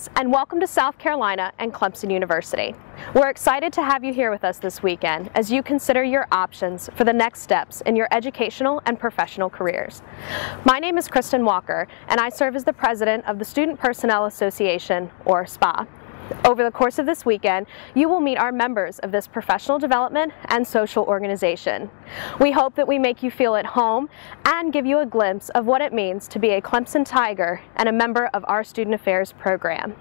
students, and welcome to South Carolina and Clemson University. We're excited to have you here with us this weekend as you consider your options for the next steps in your educational and professional careers. My name is Kristen Walker, and I serve as the president of the Student Personnel Association, or SPA. Over the course of this weekend, you will meet our members of this professional development and social organization. We hope that we make you feel at home and give you a glimpse of what it means to be a Clemson Tiger and a member of our Student Affairs program.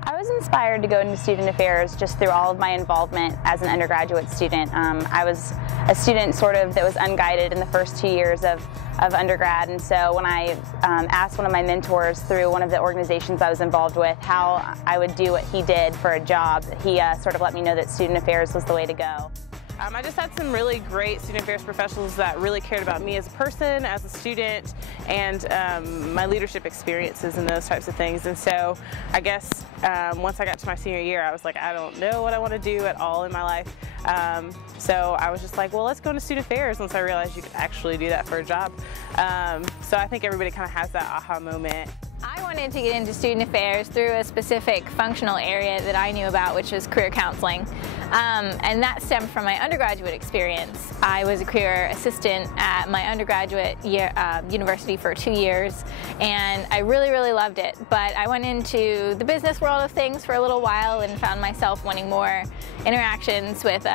I was inspired to go into student affairs just through all of my involvement as an undergraduate student. I was a student that was unguided in the first 2 years of undergrad, and so when I asked one of my mentors through one of the organizations I was involved with how I would do what he did for a job, he sort of let me know that student affairs was the way to go. I just had some really great student affairs professionals that really cared about me as a person, as a student, and my leadership experiences and those types of things. And so I guess once I got to my senior year, I was like, I don't know what I want to do at all in my life. So I was just like, well, let's go into student affairs once I realized you could actually do that for a job. So I think everybody kind of has that aha moment. I wanted to get into student affairs through a specific functional area that I knew about, which was career counseling. And that stemmed from my undergraduate experience. I was a career assistant at my undergraduate university for 2 years, and I really, really loved it. But I went into the business world of things for a little while and found myself wanting more interactions with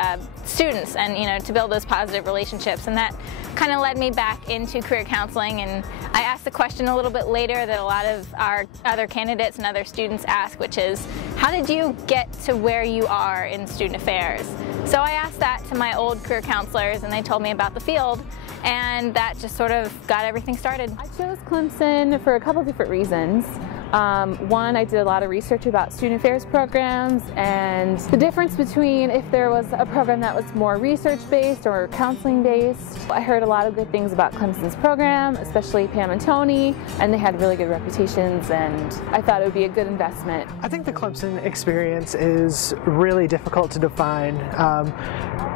students and, to build those positive relationships. And that kind of led me back into career counseling, and I asked the question a little bit later that a lot of our other candidates and other students ask, which is, how did you get to where you are in student affairs? So I asked that to my old career counselors, and they told me about the field, and that just sort of got everything started. I chose Clemson for a couple different reasons. One, I did a lot of research about student affairs programs and the difference between if there was a program that was more research-based or counseling-based. I heard a lot of good things about Clemson's program, especially Pam and Tony, and they had really good reputations, and I thought it would be a good investment. I think the Clemson experience is really difficult to define.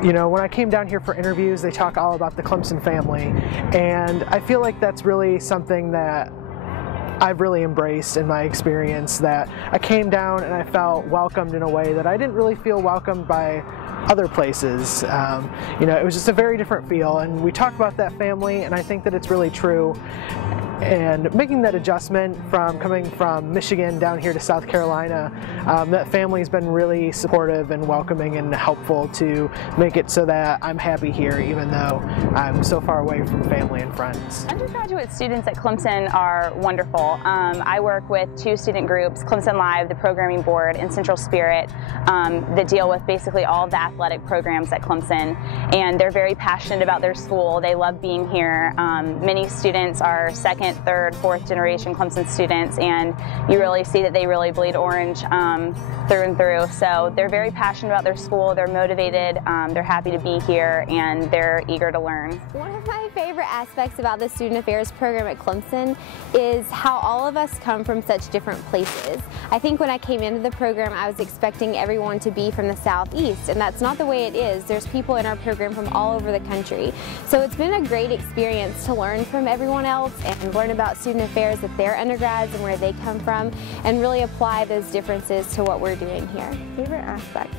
When I came down here for interviews, they talk all about the Clemson family, and I feel like that's really something that I've really embraced in my experience, that I came down and I felt welcomed in a way that I didn't really feel welcomed by other places. It was just a very different feel, and we talk about that family, and I think that it's really true. And making that adjustment from coming from Michigan down here to South Carolina, that family's been really supportive and welcoming and helpful to make it so that I'm happy here even though I'm so far away from family and friends. Undergraduate students at Clemson are wonderful. I work with 2 student groups, Clemson Live, the programming board, and Central Spirit, that deal with basically all of the athletic programs at Clemson, and they're very passionate about their school. They love being here. Many students are second, third, fourth generation Clemson students, and you really see that they really bleed orange through and through. So they're very passionate about their school, they're motivated, they're happy to be here, and they're eager to learn. One of my favorite aspects about the Student Affairs program at Clemson is how all of us come from such different places. I think when I came into the program, I was expecting everyone to be from the Southeast, and that's not the way it is. There's people in our program from all over the country. So it's been a great experience to learn from everyone else and learn about student affairs at their undergrads and where they come from, and really apply those differences to what we're doing here. Favorite aspect?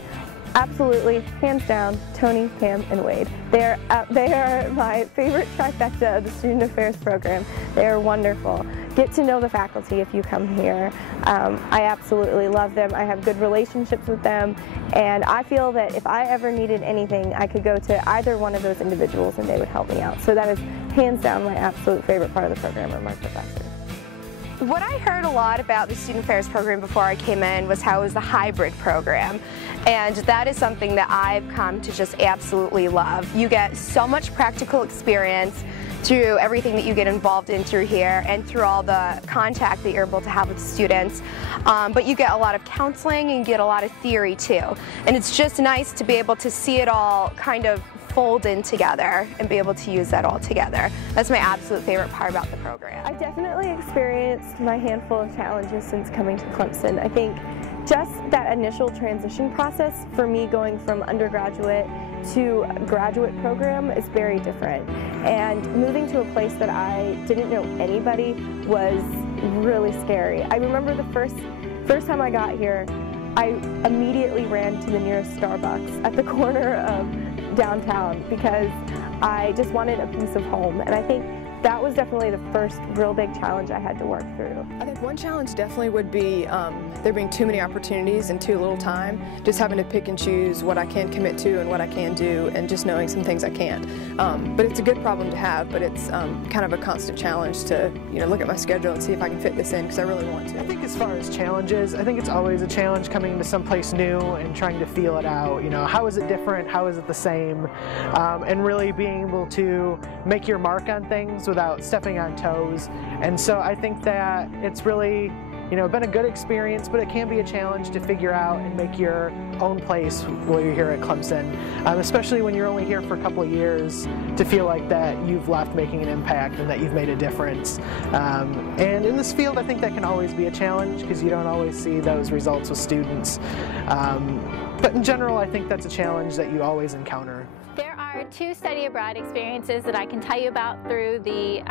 Absolutely, hands down, Tony, Pam, and Wade. They are my favorite trifecta of the Student Affairs program. They are wonderful. Get to know the faculty if you come here. I absolutely love them. I have good relationships with them, and I feel that if I ever needed anything, I could go to either one of those individuals and they would help me out. So that is hands down my absolute favorite part of the program, are my professors. What I heard a lot about the Student Affairs program before I came in was how it was a hybrid program, and that is something that I've come to just absolutely love. You get so much practical experience through everything that you get involved in through here and through all the contact that you're able to have with students, but you get a lot of counseling and you get a lot of theory too, and it's just nice to be able to see it all kind of fold in together and be able to use that all together. That's my absolute favorite part about the program. I've definitely experienced my handful of challenges since coming to Clemson. I think just that initial transition process for me going from undergraduate to graduate program is very different. And moving to a place that I didn't know anybody was really scary. I remember the first time I got here, I immediately ran to the nearest Starbucks at the corner of downtown because I just wanted a piece of home. And I think that was definitely the first real big challenge I had to work through. I think one challenge definitely would be there being too many opportunities and too little time, just having to pick and choose what I can commit to and what I can do, and just knowing some things I can't. But it's a good problem to have, but it's kind of a constant challenge to look at my schedule and see if I can fit this in, because I really want to. I think as far as challenges, I think it's always a challenge coming into someplace new and trying to feel it out. How is it different? How is it the same? And really being able to make your mark on things without stepping on toes. And so I think that it's really been a good experience, but it can be a challenge to figure out and make your own place while you're here at Clemson, especially when you're only here for a couple of years, to feel like that you've left making an impact and that you've made a difference. And in this field, I think that can always be a challenge because you don't always see those results with students. But in general, I think that's a challenge that you always encounter. There are 2 study abroad experiences that I can tell you about through the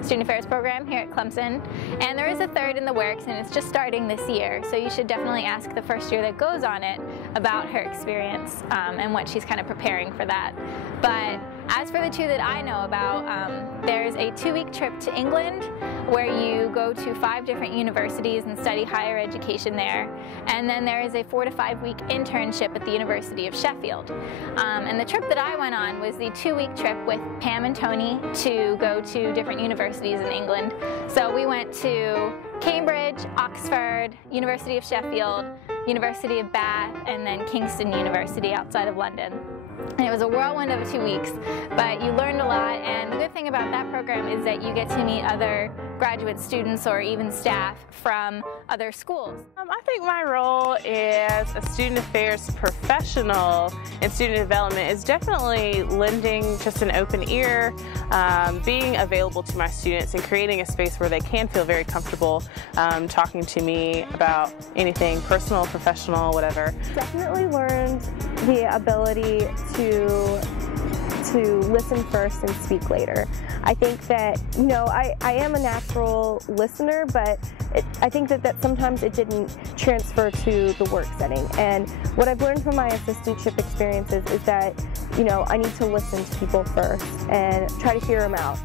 Student Affairs program here at Clemson, and there is a 3rd in the works, and it's just starting this year, so you should definitely ask the first year that goes on it about her experience and what she's kind of preparing for that. But as for the 2 that I know about, there's a 2-week trip to England where you go to 5 different universities and study higher education there, and then there is a 4 to 5 week internship at the University of Sheffield. And the trip that I went on was the 2-week trip with Pam and Tony to go to different universities in England. So we went to Cambridge, Oxford, University of Sheffield, University of Bath, and then Kingston University outside of London. And it was a whirlwind of 2 weeks, but you learned a lot, and the good thing about that program is that you get to meet other graduate students or even staff from other schools. I think my role as a student affairs professional in student development is definitely lending just an open ear, being available to my students and creating a space where they can feel very comfortable talking to me about anything personal, professional, whatever. Definitely learned the ability to listen first and speak later. I think that, I am a natural listener, but I think that sometimes it didn't transfer to the work setting. And what I've learned from my assistantship experiences is that, I need to listen to people first and try to hear them out.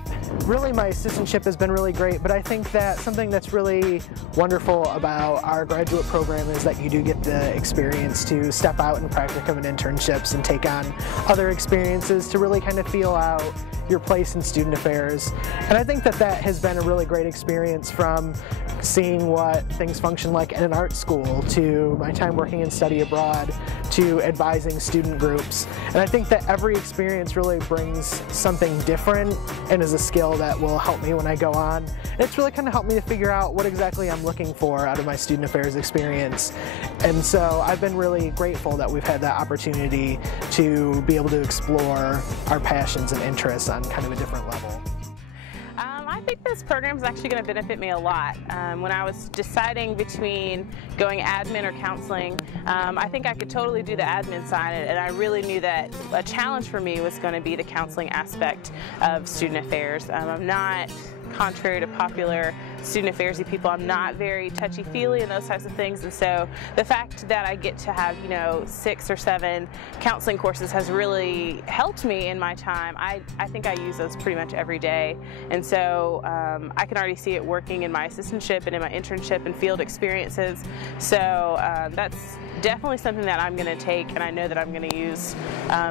Really, my assistantship has been really great, but I think that something that's really wonderful about our graduate program is that you do get the experience to step out in practicum and internships and take on other experiences to really kind of feel out your place in student affairs. And I think that that has been a really great experience, from seeing what things function like in an art school, to my time working in study abroad, to advising student groups. And I think that every experience really brings something different and is a skill that will help me when I go on. And it's really kind of helped me to figure out what exactly I'm looking for out of my student affairs experience. And so I've been really grateful that we've had that opportunity to be able to explore our passions and interests on kind of a different level. I think this program is actually going to benefit me a lot. When I was deciding between going admin or counseling, I think I could totally do the admin side, and I really knew that a challenge for me was going to be the counseling aspect of student affairs. I'm not, contrary to popular student affairs-y people, I'm not very touchy-feely and those types of things, and so the fact that I get to have 6 or 7 counseling courses has really helped me in my time. I think I use those pretty much every day, and so I can already see it working in my assistantship and in my internship and field experiences. So that's definitely something that I'm going to take, and I know that I'm going to use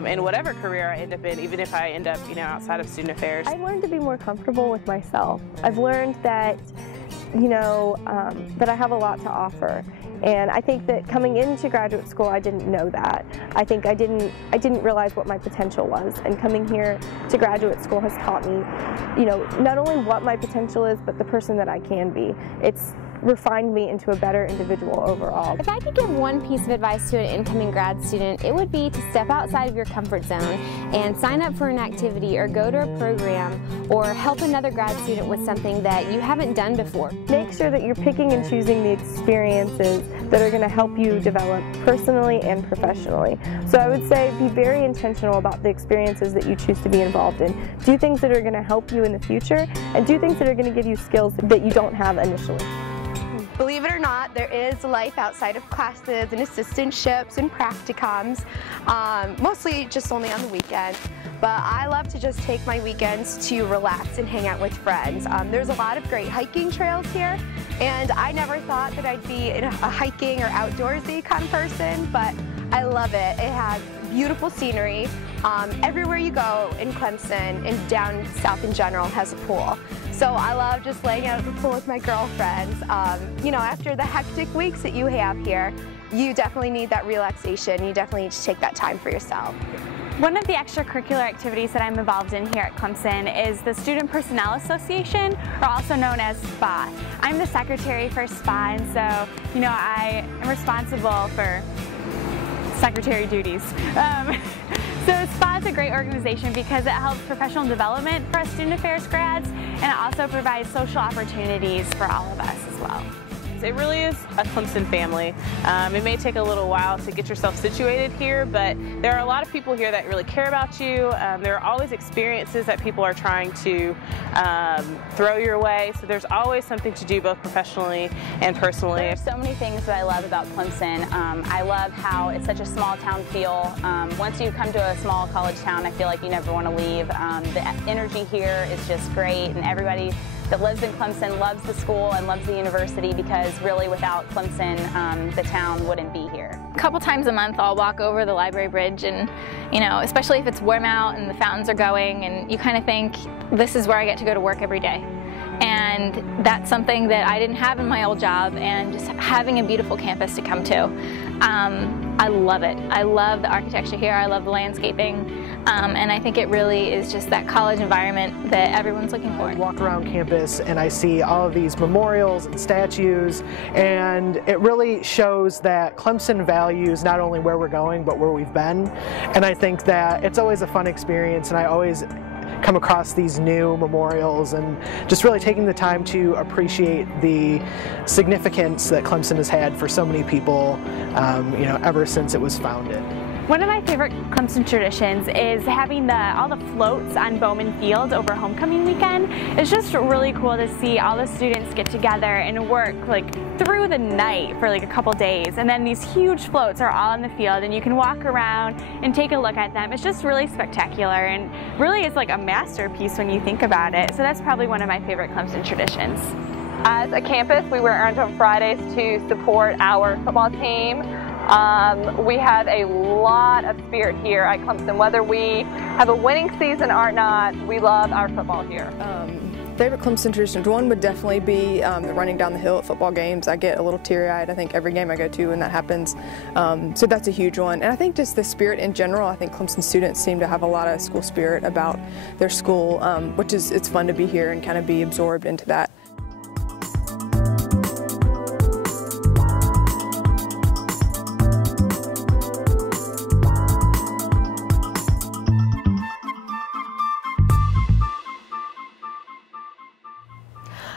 in whatever career I end up in, even if I end up outside of student affairs. I learned to be more comfortable with myself. I've learned that that I have a lot to offer, and I think that coming into graduate school I didn't know that. I think I didn't realize what my potential was, and coming here to graduate school has taught me not only what my potential is, but the person that I can be. It's refined me into a better individual overall. If I could give one piece of advice to an incoming grad student, it would be to step outside of your comfort zone and sign up for an activity or go to a program or help another grad student with something that you haven't done before. Make sure that you're picking and choosing the experiences that are going to help you develop personally and professionally. So I would say be very intentional about the experiences that you choose to be involved in. Do things that are going to help you in the future, and do things that are going to give you skills that you don't have initially. Believe it or not, there is life outside of classes and assistantships and practicums, mostly just only on the weekend. But I love to just take my weekends to relax and hang out with friends. There's a lot of great hiking trails here, and I never thought that I'd be a hiking or outdoorsy kind of person, but I love it. It has beautiful scenery. Everywhere you go in Clemson and down south in general has a pool. So I love just laying out at the pool with my girlfriends. You know, after the hectic weeks that you have here, you definitely need that relaxation. You definitely need to take that time for yourself. One of the extracurricular activities that I'm involved in here at Clemson is the Student Personnel Association, or also known as SPA. I'm the secretary for SPA, and so, you know, I am responsible for secretary duties. So SPA is a great organization because it helps professional development for us student affairs grads, and it also provides social opportunities for all of us as well. It really is a Clemson family. It may take a little while to get yourself situated here, but there are a lot of people here that really care about you. There are always experiences that people are trying to throw your way, so there's always something to do both professionally and personally. There are so many things that I love about Clemson. I love how it's such a small town feel. Once you come to a small college town, I feel like you never want to leave. The energy here is just great, and everybody that lives in Clemson loves the school and loves the university, because really without Clemson, the town wouldn't be here. A couple times a month I'll walk over the library bridge, and you know, especially if it's warm out and the fountains are going, and you kind of think, this is where I get to go to work every day. And that's something that I didn't have in my old job, and just having a beautiful campus to come to. I love it. I love the architecture here, I love the landscaping, and I think it really is just that college environment that everyone's looking for. I walk around campus and I see all of these memorials and statues, and it really shows that Clemson values not only where we're going, but where we've been. And I think that it's always a fun experience, and I always come across these new memorials, and just really taking the time to appreciate the significance that Clemson has had for so many people, you know, ever since it was founded. One of my favorite Clemson traditions is having all the floats on Bowman Field over homecoming weekend. It's just really cool to see all the students get together and work like through the night for like a couple days, and then these huge floats are all in the field, and you can walk around and take a look at them. It's just really spectacular, and really it's like a masterpiece when you think about it. So that's probably one of my favorite Clemson traditions. As a campus, we work around on Fridays to support our football team. We have a lot of spirit here at Clemson. Whether we have a winning season or not, we love our football here. Favorite Clemson traditions, one would definitely be the running down the hill at football games. I get a little teary-eyed, I think, every game I go to when that happens. So that's a huge one. And I think just the spirit in general, I think Clemson students seem to have a lot of school spirit about their school, which is, it's fun to be here and kind of be absorbed into that.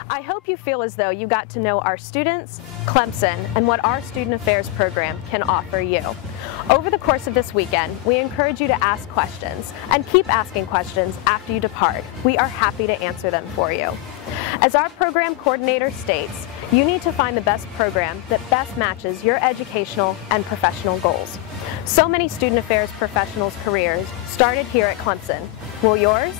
I hope you feel as though you got to know our students, Clemson, and what our Student Affairs program can offer you. Over the course of this weekend, we encourage you to ask questions, and keep asking questions after you depart. We are happy to answer them for you. As our program coordinator states, you need to find the best program that best matches your educational and professional goals. So many Student Affairs professionals' careers started here at Clemson. Will yours?